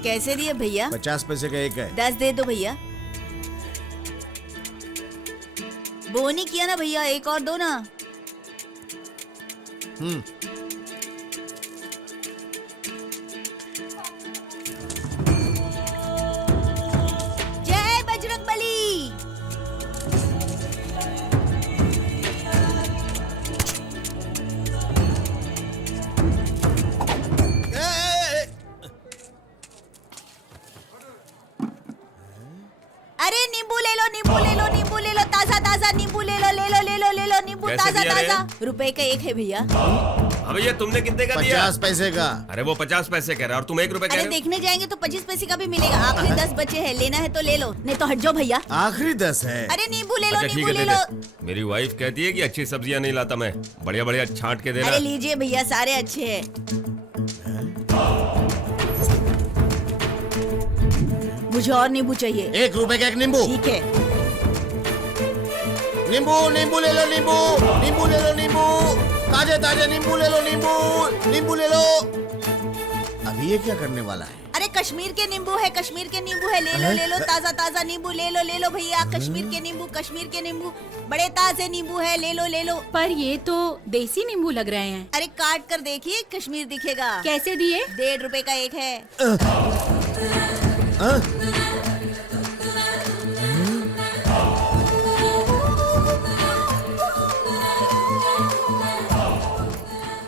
कैसे दिए भैया? 50 पैसे का एक है। 10 दे दो भैया। वो नहीं किया ना भैया, एक और दो ना। जय बजरंगबली। अरे नींबू ले लो, नींबू ले लो, नींबू ले लो, ताजा ताजा नींबू ले लो, ले लो ले लो ले लो नींबू ताजा ताजा। रुपए का एक है भैया। अब भैया तुमने कितने का दिया? 50 पैसे का। अरे वो 50 पैसे कह रहा है और तुम 1 रुपए कह अरे रहे हो। देखने जाएंगे तो 25 पैसे का भी मिलेगा। आखिरी 10 बचे हैं, लेना है तो ले लो, नहीं तो हट जाओ भैया। आखिरी 10 है। अरे नींबू ले लो, अच्छा ठीक नींबू है, ले दे लो। दे। मेरी वाइफ कहती है कि अच्छी सब्जियां नहीं लाता मैं, बढ़िया बढ़िया छांट के देना। अरे लीजिए भैया, सारे अच्छे हैं। मुझे और नींबू चाहिए। 1 रुपए का एक नींबू। ठीक है। नींबू नींबू ले लो, नींबू नींबू ले लो, नींबू ताजे ताजे नींबू ले लो, नींबू नींबू ले लो। अभी ये क्या करने वाला है? अरे कश्मीर के नींबू है, कश्मीर के नींबू है, ले लो ताजा ताजा नींबू ले लो भैया। कश्मीर के नींबू, कश्मीर के नींबू, बड़े ताजे नींबू है, ले लो। पर ये तो देसी नींबू लग रहे हैं। अरे काट कर देखिए, कश्मीर दिखेगा। कैसे दिए? 1.5 रुपए का एक है।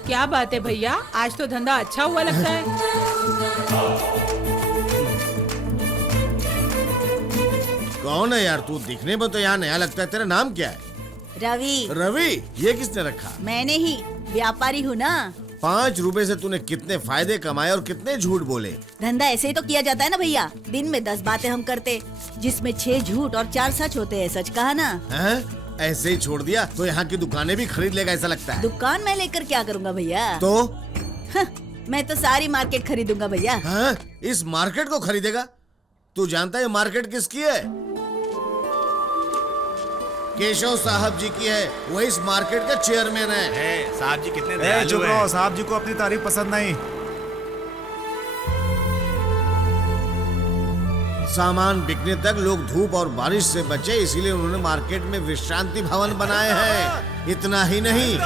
क्या बात है भैया, आज तो धंधा अच्छा हुआ लगता है। कौन है यार तू? दिखने में तो यहाँ नया लगता है। तेरा नाम क्या है? रवि। रवि? ये किसने रखा? मैंने ही, व्यापारी हूँ ना। 5 रुपए से तूने कितने फायदे कमाए और कितने झूठ बोले? धंधा ऐसे ही तो किया जाता है ना भैया। दिन में 10 बातें हम करते, जिसमें 6 झूठ और 4 सच होते हैं। सच कहा ना? हैं? ऐसे ही छोड़ दिया तो यहाँ की दुकानें भी खरीद लेगा ऐसा लगता है। दुकान मैं लेकर क्या करूँगा भैया? तो मैं तो सारी मार्केट खरीदूंगा भैया। हाँ? इस मार्केट को खरीदेगा? तू जानता है मार्केट किसकी है? केशव साहब जी की है। वो इस मार्केट का चेयरमैन है। साहब जी कितने दयालु हैं। साहब जी को अपनी तारीफ पसंद नहीं। सामान बिकने तक लोग धूप और बारिश से बचे, इसीलिए उन्होंने मार्केट में विश्रांति भवन बनाए हैं। इतना ही नहीं,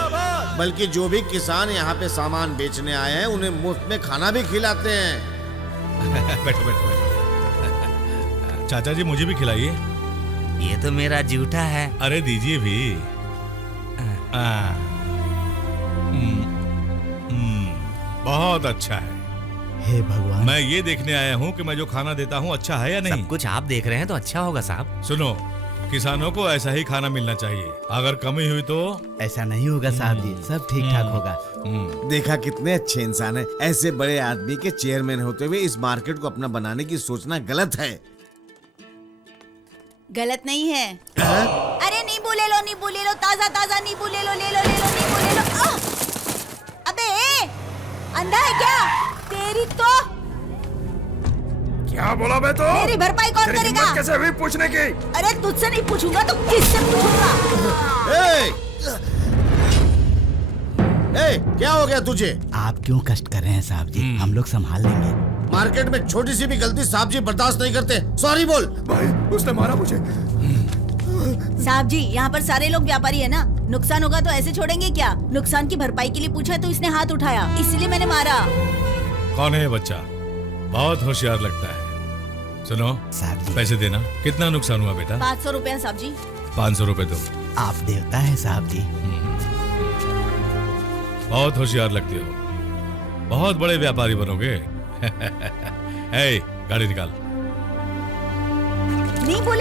बल्कि जो भी किसान यहाँ पे सामान बेचने आए हैं उन्हें मुफ्त में खाना भी खिलाते हैं। बैठो बैठो बैठो। चाचा जी मुझे भी खिलाइए। ये तो मेरा जूठा है। अरे दीजिए भी। बहुत अच्छा है। हे भगवान, मैं ये देखने आया हूँ कि मैं जो खाना देता हूँ अच्छा है या नहीं। सब कुछ आप देख रहे हैं तो अच्छा होगा साहब। सुनो, किसानों को ऐसा ही खाना मिलना चाहिए। अगर कमी हुई तो ऐसा नहीं होगा साहब जी, सब ठीक ठाक होगा। देखा कितने अच्छे इंसान है। ऐसे बड़े आदमी के चेयरमैन होते हुए इस मार्केट को अपना बनाने की सोचना गलत है। गलत नहीं है। अरे नींबू ले लो, ताजा ताजा नींबू ले लो, नींबू ले लो। अबे अंधा है क्या? तेरी तो क्या बोला बे? तो मेरी भरपाई कौन तेरी करेगा? हिम्मत कैसे हुई पूछने की? अरे तुझसे नहीं पूछूंगा तो किससे पूछूंगा? क्या हो गया तुझे? आप क्यों कष्ट कर रहे हैं साहब जी, हम लोग संभाल लेंगे। मार्केट में छोटी सी भी गलती साहब जी बर्दाश्त नहीं करते। सॉरी बोल। भाई उसने मारा मुझे। साहब जी, यहाँ पर सारे लोग व्यापारी है ना। नुकसान होगा तो ऐसे छोड़ेंगे क्या? नुकसान की भरपाई के लिए पूछा तो इसने हाथ उठाया, इसलिए मैंने मारा। कौन है ये बच्चा? बहुत होशियार लगता है। सुनो साहब जी, पैसे देना। कितना नुकसान हुआ बेटा? 500 रुपया साहब जी। 500 रुपए दो। आप देवता है साहब जी। बहुत होशियार लगते हो, बहुत बड़े व्यापारी बनोगे। ए, गाड़ी निकाल। नींबू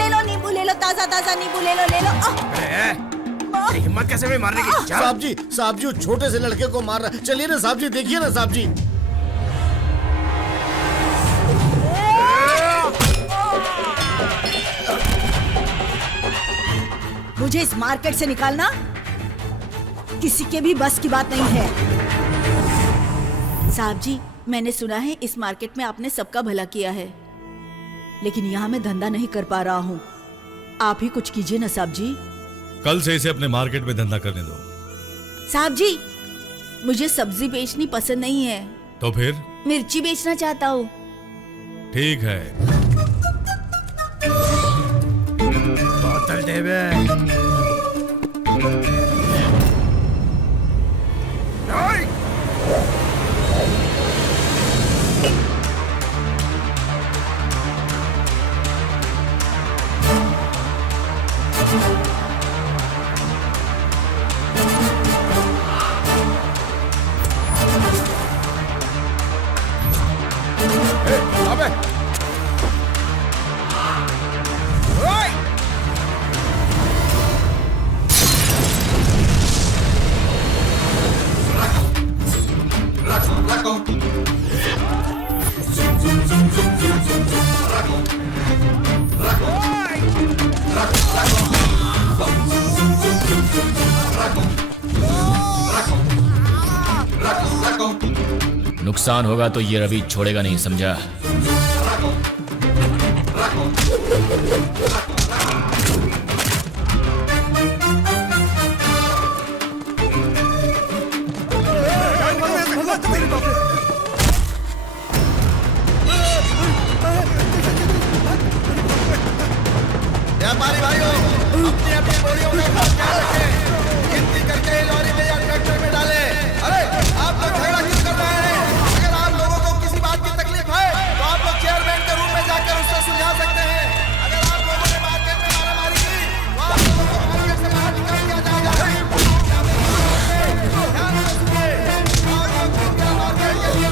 ले लो, ताजा ताजा नींबू ले लो। हिम्मत कैसे हुई मारने की? साहब जी छोटे से लड़के को मार रहा है। चलिए ना साहब जी, देखिए ना साहब जी। मुझे इस मार्केट से निकालना किसी के भी बस की बात नहीं है। साहब जी, मैंने सुना है इस मार्केट में आपने सबका भला किया है, लेकिन यहाँ मैं धंधा नहीं कर पा रहा हूँ। आप ही कुछ कीजिए ना साहब जी। कल से इसे अपने मार्केट में धंधा करने दो। साहब जी, मुझे सब्जी बेचनी पसंद नहीं है। तो फिर? मिर्ची बेचना चाहता हूँ। ठीक है। बोतल देवे। नुकसान होगा तो ये रवि छोड़ेगा नहीं, समझा? व्यापारी भाइयों, अपनी अपनी बोरियों का ख्याल रखें। गिनती करके लॉरी में या ट्रैक्टर में डालें। अरे आप लोग झगड़ा क्यों कर रहे हैं? अगर आप लोगों को किसी बात की तकलीफ है तो आप लोग चेयरमैन के रूम में जाकर उससे सुलझा सकते हैं। अगर आप लोगों ने मार्केट में मारामारी की तो आप लोगों को मार्केट से बाहर निकाल दिया जाएगा। ध्यान से सुनिए। आप लोग क्या मार्केट के लिए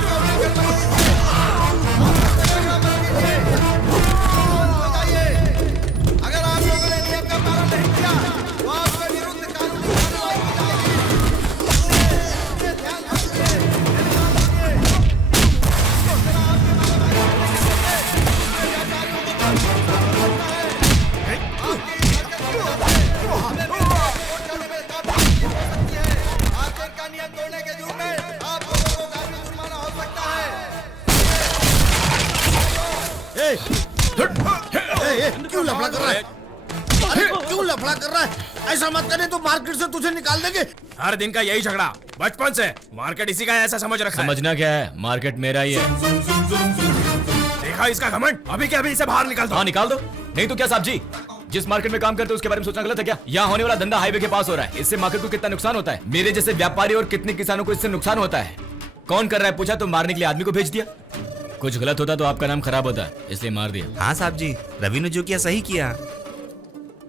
अगर आप लोगों ने नियम का पालन नहीं किया तो आपके विरुद्ध कानूनी कार्रवाई की जाएगी। ध्यान रखिए। मार्केट का नियम तोड़ने के जुर्म में आप लोगों को काफी जुर्माना हो सकता है। क्यों लफड़ा कर रहा है? अरे क्यों लफड़ा कर रहा है? ऐसा मत करे तो मार्केट से तुझे निकाल देंगे। हर दिन का यही झगड़ा बचपन से। मार्केट इसी का है, ऐसा समझ रखा है। समझना क्या है, मार्केट मेरा ही है। देखा इसका घमंड। अभी के अभी इसे बाहर निकाल दो। हाँ निकाल दो, नहीं तो क्या साहब जी, जिस मार्केट में काम करते हो उसके बारे में सोचना गलत है क्या? यहाँ होने वाला धंधा हाईवे के पास हो रहा है, इससे मार्केट को कितना नुकसान होता है। मेरे जैसे व्यापारी और कितने किसानों को इससे नुकसान होता है। कौन कर रहा है पूछा तो मारने के लिए आदमी को भेज दिया। कुछ गलत होता तो आपका नाम खराब होता, इसलिए मार दिया। हाँ साहब जी, रवि ने जो किया सही किया।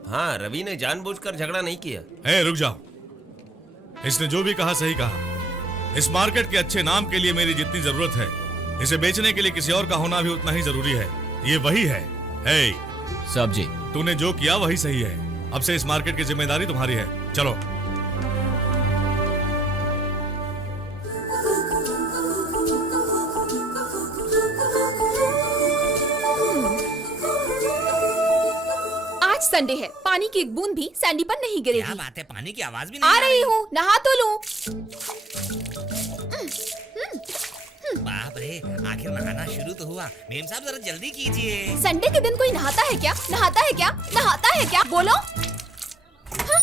हाँ, रवि ने जानबूझकर झगड़ा नहीं किया। ए, रुक जाओ। इसने जो भी कहा सही कहा। इस मार्केट के अच्छे नाम के लिए मेरी जितनी जरूरत है, इसे बेचने के लिए किसी और का होना भी उतना ही जरूरी है। ये वही है। ए, साहब जी, तूने जो किया वही सही है। अब से इस मार्केट की जिम्मेदारी तुम्हारी है। चलो। आज संडे है, पानी की एक बूंद भी सैंडी पर नहीं गिरेगी। क्या बात है, पानी की आवाज भी नहीं आ रही हूँ, नहा तो लूं। बाप रे, आखिर नहाना शुरू तो हुआ। मेम साहब जरा जल्दी कीजिए। संडे के दिन कोई नहाता है क्या? नहाता है क्या? नहाता है क्या? बोलो। हाँ?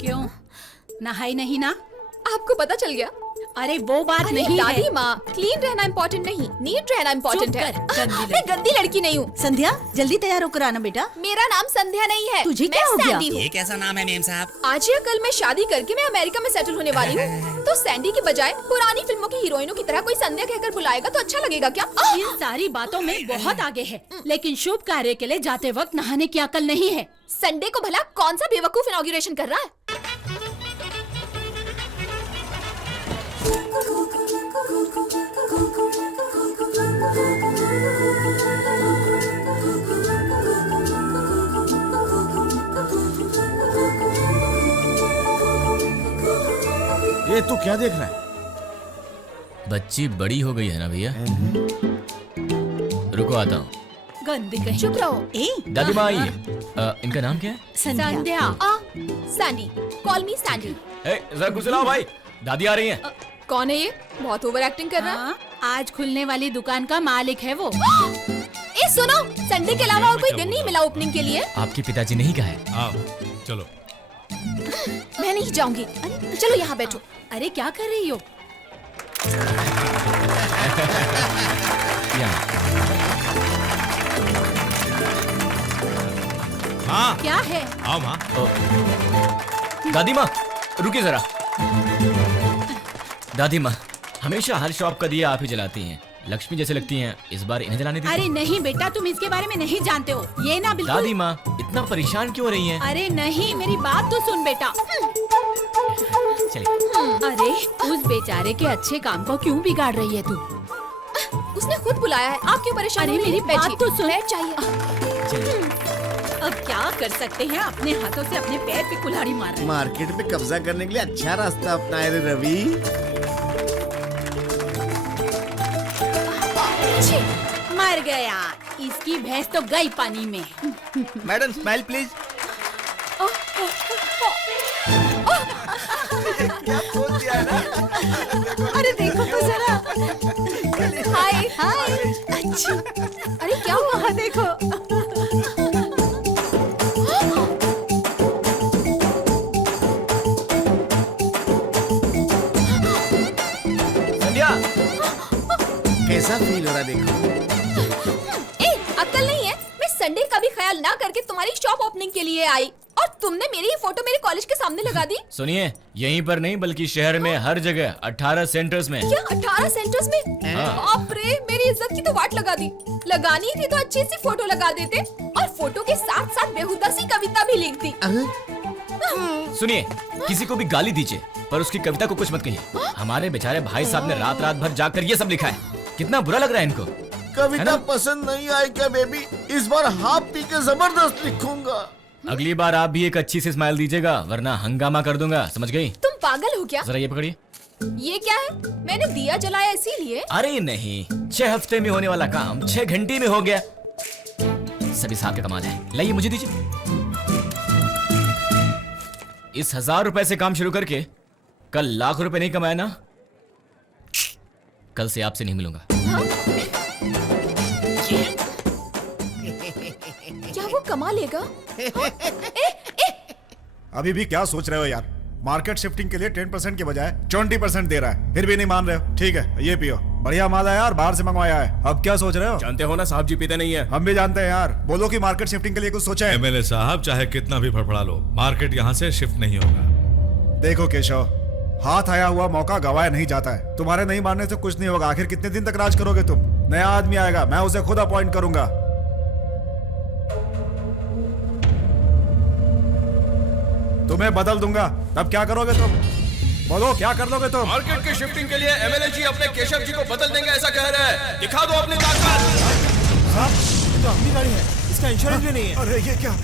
क्यों, नहाई नहीं ना? आपको पता चल गया? अरे वो बात अरे नहीं दादी है। माँ, क्लीन रहना इम्पोर्टेंट नहीं, नीट रहना इम्पोर्टेंट चुप है। कर, गंदी मैं गंदी लड़की नहीं हूँ। संध्या जल्दी तैयार होकर आना बेटा। मेरा नाम संध्या नहीं है। तुझे मैं क्या हो गया? सैंडी हूँ। ये कैसा नाम है मेम साहब? आज या कल मैं शादी करके मैं अमेरिका में सेटल होने वाली हूँ। तो सैंडी की बजाय पुरानी फिल्मों की हीरोइनों की तरह कोई संध्या कहकर बुलाएगा तो अच्छा लगेगा क्या? इन सारी बातों में बहुत आगे है, लेकिन शुभ कार्य के लिए जाते वक्त नहाने की अकल नहीं है। संडे को भला कौन सा बेवकूफ इनॉग्रेशन कर रहा है? ये तू क्या देख रहा है? बच्ची बड़ी हो गई है ना भैया। रुको आता हूँ। गंदी कहीं। चुप रहो। ए दादी माँ आई है। इनका नाम क्या है? Sandhya. Sandy, call me Sandy. जरा कुछ लाओ भाई, दादी आ रही है। कौन है ये? बहुत ओवर एक्टिंग कर रहा है। हाँ, आज खुलने वाली दुकान का मालिक है वो। ए सुनो, संडे के अलावा और कोई दिन नहीं मिला ओपनिंग के लिए? आपके पिताजी नहीं कहा है? आओ चलो। मैं नहीं जाऊंगी। चलो यहाँ बैठो। अरे क्या कर रही हो? हाँ क्या है? आओ माँ। दादी माँ रुकिए जरा। दादी माँ हमेशा हर शॉप का दिया आप ही जलाती हैं, लक्ष्मी जैसे लगती हैं, इस बार इन्हें जलाने दीजिए। अरे नहीं बेटा, तुम इसके बारे में नहीं जानते हो। ये ना बिल्कुल। दादी माँ इतना परेशान क्यों हो रही हैं? अरे नहीं, मेरी बात तो सुन बेटा। चलिए। अरे उस बेचारे के अच्छे काम को क्यों बिगाड़ रही है तू? उसने खुद बुलाया है, आप क्यों परेशान? अरे मेरी बात तो सुन। बैठ चाहिए। अब क्या कर सकते हैं, अपने हाथों से अपने पैर पे कुल्हाड़ी मार रहे हैं। मार्केट पे कब्जा करने के लिए अच्छा रास्ता अपनाए रे रवि। छी, मर गया, इसकी भैंस तो गई पानी में। Madam smile please. क्या बोल दिया है ना? अरे देखो तो जरा। हाय हाय। अच्छा, अरे क्या हुआ? देखो। संध्या कैसा फील हो रहा है देखो। ए, अक्ल नहीं है? मैं संडे का भी ख्याल ना करके तुम्हारी शॉप ओपनिंग के लिए आई और तुमने मेरी ये फोटो मेरे कॉलेज के सामने लगा दी। सुनिए, यहीं पर नहीं बल्कि शहर में हर जगह 18 सेंटर्स में। क्या 18 सेंटर्स में? बाप रे, मेरी इज्जत की तो वाट लगा दी। लगानी थी तो अच्छी सी फोटो लगा देते और फोटो के साथ साथ बेहुदा सी कविता भी लिख दी। सुनिए, किसी को भी गाली दीजिए पर उसकी कविता को कुछ मत कहिए। हमारे बेचारे भाई साहब ने रात रात भर जाकर ये सब लिखा है। कितना बुरा लग रहा है इनको। है कविता ना? पसंद नहीं आई क्या बेबी? इस बार हाफ पी के जबरदस्त लिखूंगा। अगली बार आप भी एक अच्छी सी स्माइल दीजिएगा वरना हंगामा कर दूंगा, समझ गई? तुम पागल हो क्या? जरा ये पकड़िए। ये क्या है? मैंने दिया जलाया इसीलिए। अरे नहीं, 6 हफ्ते में होने वाला काम 6 घंटे में हो गया। सभी साहब का कमाल है। लाइए मुझे दीजिए। इस 1000 रुपए से काम शुरू करके कल लाख रुपए नहीं कमाया ना, कल से आपसे नहीं मिलूंगा। क्या वो कमा लेगा? अभी भी क्या सोच रहे हो यार? मार्केट शिफ्टिंग के लिए 10% के बजाय 20% दे रहा है, फिर भी नहीं मान रहे हो। ठीक है, ये पियो, बढ़िया माल है यार, बाहर से मंगवाया है। अब क्या सोच रहे हो? जानते हो ना साहब जी पीते नहीं है। हम भी जानते हैं यार। बोलो कि मार्केट शिफ्टिंग के लिए कुछ सोचा है। एमएलए साहब चाहे कितना भी फड़फड़ा लो, मार्केट यहाँ से शिफ्ट नहीं होगा। देखो केशव, हाथ आया हुआ मौका गवाया नहीं जाता है। तुम्हारे नहीं मानने से कुछ नहीं होगा। आखिर कितने दिन तक राज करोगे तुम? नया आदमी आएगा, मैं उसे खुद अपॉइंट करूंगा। तुम्हें बदल दूंगा, तब क्या करोगे तुम? बोलो क्या कर लोगे तुम? मार्केट की शिफ्टिंग के लिए एमएलए जी अपने केशव जी को बदल देंगे ऐसा कह रहे हैं। दिखा दो अपनी ताकत। ये तो अपनी गाड़ी है, इसका इंश्योरेंस भी नहीं है। अरे ये क्या?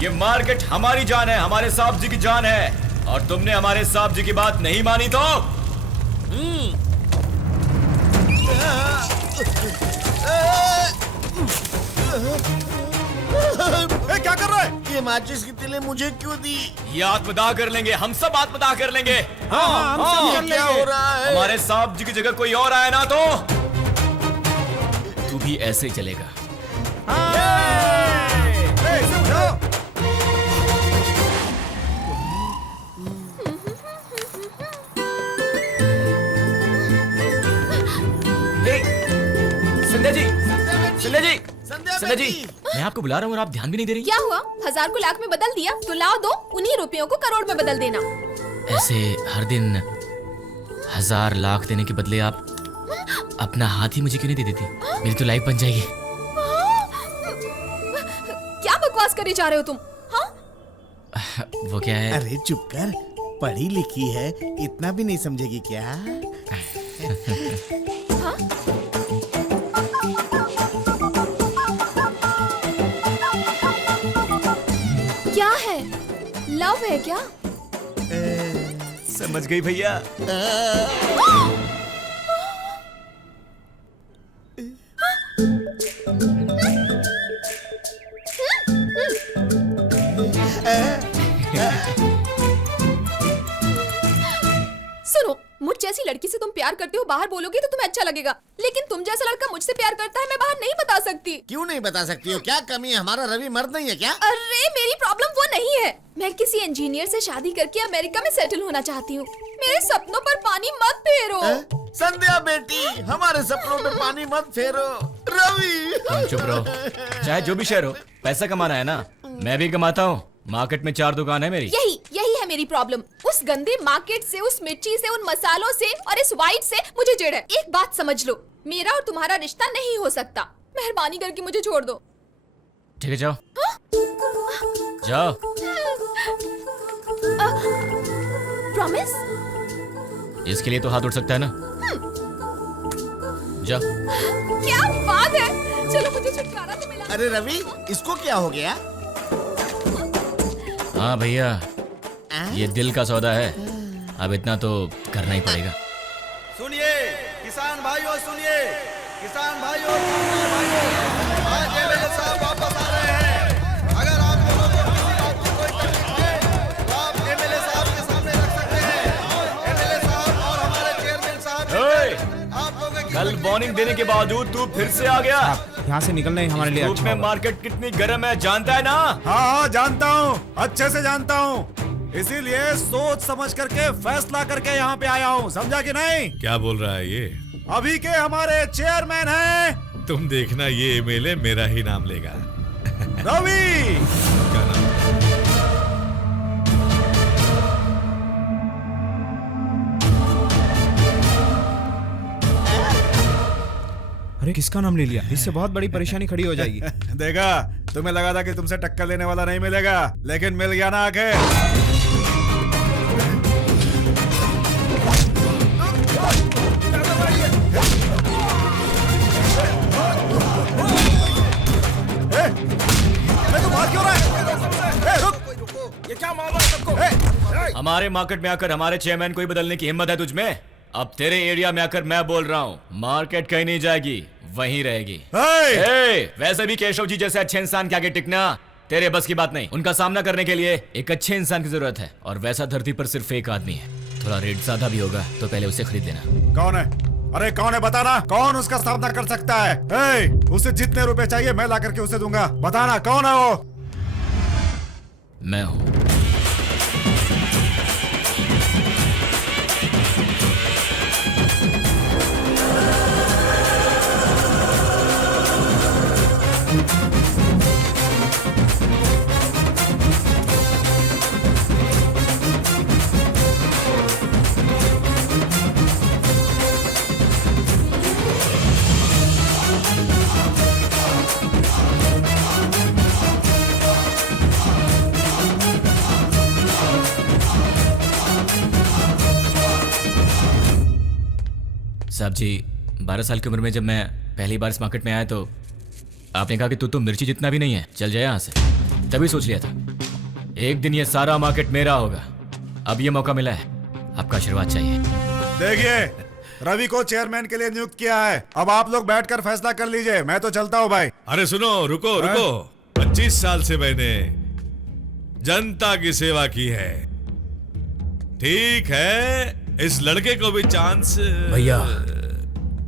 ये मार्केट हमारी जान है, हमारे साहब जी की जान है, और तुमने हमारे साहब जी की बात नहीं मानी तो क्या कर रहा है? ये माचिस की तिले मुझे क्यों दी? ये आत्मदाह कर लेंगे, हम सब आत्मदाह कर लेंगे। ये क्या हो रहा है? हमारे साहब जी की जगह कोई और आया ना तो तू भी ऐसे ही चलेगा। संध्या जी, संध्या जी, संध्या जी, मैं आपको बुला रहा हूँ और आप ध्यान भी नहीं दे रही। क्या हुआ? 1000 को लाख में बदल दिया तो लाओ दो, उन्हीं रुपयों को करोड़ में बदल देना। ऐसे हर दिन 1000 लाख देने के बदले आप अपना हाथ ही मुझे क्यों नहीं दे देती? मेरी तो लाइफ बन जाएगी। क्या बकवास करे जा रहे हो तुम? हाँ? वो क्या है? अरे चुप कर, पढ़ी लिखी है, इतना भी नहीं समझेगी क्या? हाँ? क्या है? लव है क्या? समझ गई भैया। सुनो, मुझ जैसी लड़की से तुम प्यार करते हो बाहर बोलोगे तो तुम्हें अच्छा लगेगा, लेकिन तुम जैसा लड़का मुझसे प्यार करता है मैं बाहर नहीं बता सकती। क्यों नहीं बता सकती हो? क्या कमी है? हमारा रवि मर्द नहीं है क्या? अरे मेरी प्रॉब्लम वो नहीं है, मैं किसी इंजीनियर से शादी करके अमेरिका में सेटल होना चाहती हूँ। मेरे सपनों पर पानी मत फेरो। संध्या बेटी, हमारे सपनों पे पानी मत फेरो। रवि तुम चुप रहो। चाहे जो भी शहर हो, पैसा कमाना है ना, मैं भी कमाता हूँ। मार्केट में 4 दुकान है मेरी। यही है मेरी प्रॉब्लम। उस गंदे मार्केट से, उस मिर्ची से, उन मसालों से और इस वाइट से मुझे चिढ़ है। एक बात समझ लो, मेरा और तुम्हारा रिश्ता नहीं हो सकता। मेहरबानी करके मुझे छोड़ दो। ठीक है जाओ। जाओ। प्रॉमिस? इसके लिए तो हाथ उठ सकता है ना। जाओ। क्या बात है, चलो मुझे छुटकारा तो मिला। अरे रवि, इसको क्या हो गया? हाँ भैया, ये दिल का सौदा है, अब इतना तो करना ही पड़ेगा। सुनिए किसान भाइयों, सुनिए किसान भाइयों, आज एमएलए साहब वापस आ रहे हैं। अगर आप लोगों को किसी बात की कोई तकलीफ है तो आप एमएलए साहब के सामने रख सकते हैं। एमएलए साहब और हमारे चेयरमैन साहब, आप लोगों की कल वार्निंग देने के बावजूद तू फिर से आ गया। यहाँ से निकलना ही हमारे लिए धूप अच्छा में होगा। मार्केट कितनी गर्म है जानता है ना। हाँ जानता हूँ, अच्छे से जानता हूँ, इसीलिए सोच समझ करके फैसला करके यहाँ पे आया हूँ, समझा कि नहीं? क्या बोल रहा है ये? अभी के हमारे चेयरमैन हैं तुम देखना, ये एमएलए मेरा ही नाम लेगा। रवि। क्या नाम? अरे किसका नाम ले लिया? इससे बहुत बड़ी परेशानी खड़ी हो जाएगी। देखा, तुम्हें लगा था कि तुमसे टक्कर लेने वाला नहीं मिलेगा, लेकिन मिल गया ना आखिर। ये क्या मामला है सबको? हमारे मार्केट में आकर हमारे चेयरमैन को ही बदलने की हिम्मत है तुझमें? अब तेरे एरिया में आकर मैं बोल रहा हूँ, मार्केट कहीं नहीं जाएगी, वहीं रहेगी। वैसे भी केशव जी जैसे अच्छे इंसान के आगे टिकना तेरे बस की बात नहीं। उनका सामना करने के लिए एक अच्छे इंसान की जरूरत है, और वैसा धरती पर सिर्फ एक आदमी है। थोड़ा रेट ज्यादा भी होगा तो पहले उसे खरीद लेना। कौन है? अरे कौन है बताना, कौन उसका सामना कर सकता है? उसे जितने रुपए चाहिए मैं ला करके उसे दूंगा, बताना कौन है वो? मैं हूँ। साहब जी, 12 साल की उम्र में जब मैं पहली बार इस मार्केट में आया तो आपने कहा कि तू तो मिर्ची जितना भी नहीं है, चल जाए यहाँ से। तभी सोच लिया था एक दिन ये सारा मार्केट मेरा होगा। अब ये मौका मिला है, आपका आशीर्वाद चाहिए। देखिए, रवि को चेयरमैन के लिए नियुक्त किया है, अब आप लोग बैठकर फैसला कर लीजिए, मैं तो चलता हूँ भाई। अरे सुनो, रुको रुको। 25 साल से मैंने जनता की सेवा की है, ठीक है? इस लड़के को भी चांस। भैया,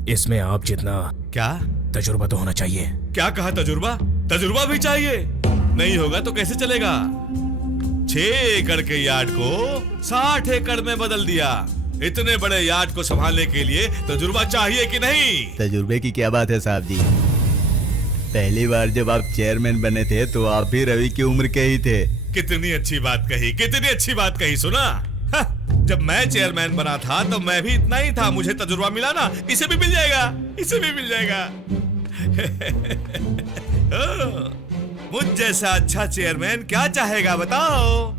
इसमें आप जितना क्या तजुर्बा तो होना चाहिए। क्या कहा? तजुर्बा? तजुर्बा भी चाहिए? नहीं होगा तो कैसे चलेगा? 6 एकड़ के यार्ड को 60 एकड़ में बदल दिया। इतने बड़े यार्ड को संभालने के लिए तजुर्बा चाहिए कि नहीं? तजुर्बे की क्या बात है साहब जी, पहली बार जब आप चेयरमैन बने थे तो आप भी रवि की उम्र के ही थे। कितनी अच्छी बात कही, कितनी अच्छी बात कही। सुना, जब मैं चेयरमैन बना था तो मैं भी इतना ही था, मुझे तजुर्बा मिला ना, इसे भी मिल जाएगा, इसे भी मिल जाएगा। मुझ जैसा अच्छा चेयरमैन क्या चाहेगा बताओ?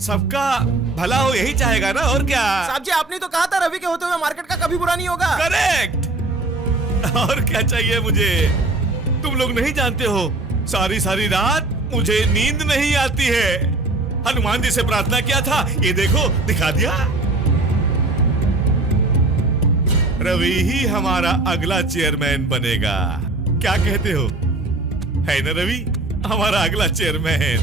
सबका भला हो यही चाहेगा ना, और क्या? साहब जी, आपने तो कहा था रवि के होते हुए मार्केट का कभी बुरा नहीं होगा। करेक्ट। और क्या चाहिए मुझे? तुम लोग नहीं जानते हो, सारी सारी रात मुझे नींद नहीं आती है। हनुमान जी से प्रार्थना किया था, ये देखो दिखा दिया। रवि ही हमारा अगला चेयरमैन बनेगा, क्या कहते हो? है ना रवि हमारा अगला चेयरमैन?